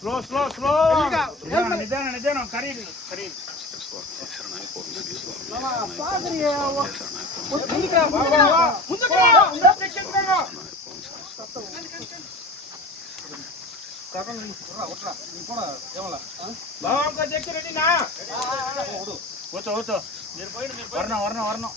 స్లో నిదానం కరీదు వర్ణం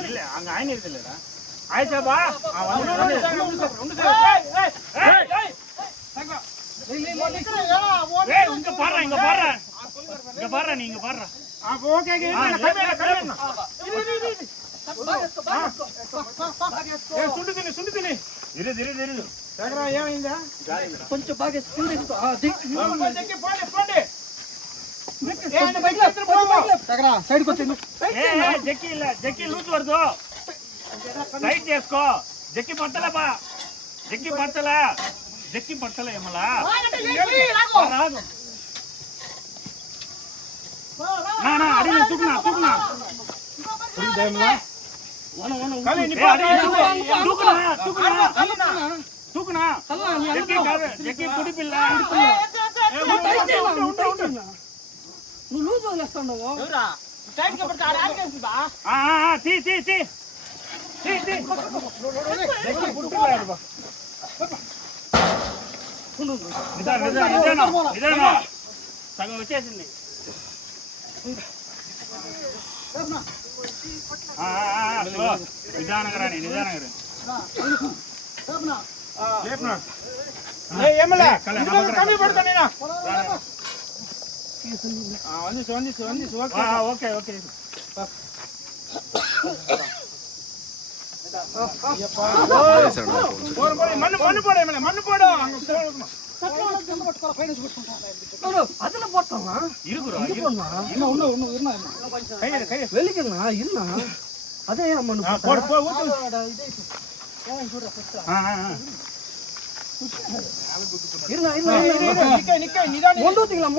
இல்ல அங்க ஆயின் இருக்குல்லடா ஆயிஷா பா இங்க பாரு நீங்க பாரு ஓகே சுண்டு தினி இரு ఏమైందా కొంచెం బాగా స్పీడ్ తీసుకో సైడ్ జక్కి లూజ్ వరదు టైట్ చేసుకో జక్కి పట్టలే ఏమలా అడిగి తూకునా தூக்குனா ஜக்கி குடிப்பில்ல నువ్వు లూజ్ వదిలేస్తున్నావు ఎవరా టైట్ గా పడితే ఆడేస్తుందా తీ జక్కీ కుడిపిల్ల బా నిదానం సగం వచ్చేసింది నిదానంగా రాని కమ్మి పడుతా నేను ఓకే మన్ను పోడు அதுல போட்டோமா வெளிக்கண்ணா இல்ல அதே மொண்டு ஊத்திக்கலாம்